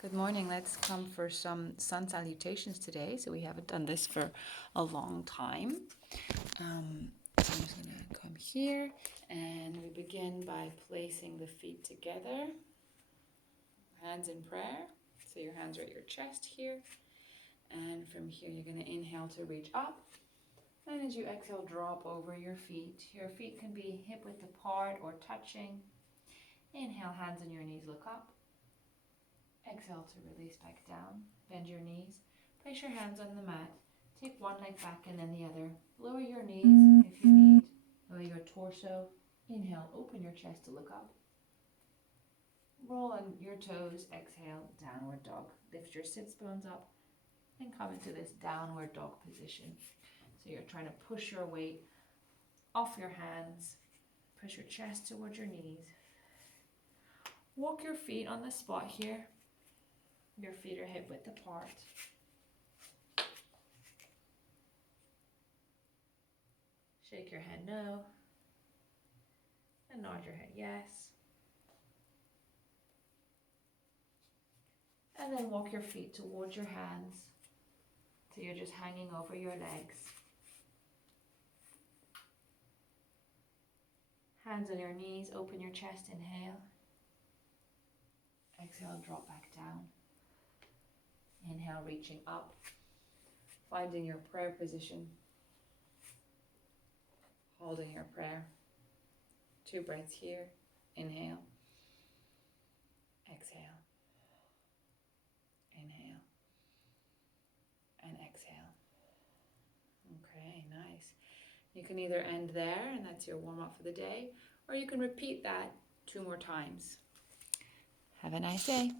Good morning. Let's come for some sun salutations today. So we haven't done this for a long time. So I'm just going to come here and we begin by placing the feet together. Hands in prayer. So your hands are at your chest here. And from here you're going to inhale to reach up. And as you exhale, drop over your feet. Your feet can be hip width apart or touching. Inhale, hands on your knees, look up. Exhale to release back down. Bend your knees. Place your hands on the mat. Take one leg back and then the other. Lower your knees if you need. Lower your torso. Inhale, open your chest to look up. Roll on your toes. Exhale, downward dog. Lift your sits bones up and come into this downward dog position. So you're trying to push your weight off your hands. Push your chest towards your knees. Walk your feet on the spot here. Your feet are hip width apart. Shake your head no. And nod your head yes. And then walk your feet towards your hands. So you're just hanging over your legs. Hands on your knees, open your chest, inhale. Exhale, drop back down. Inhale, reaching up. Finding your prayer position. Holding your prayer. 2 breaths here. Inhale. Exhale. Inhale. And exhale. Okay, nice. You can either end there, and that's your warm-up for the day, or you can repeat that 2 more times. Have a nice day.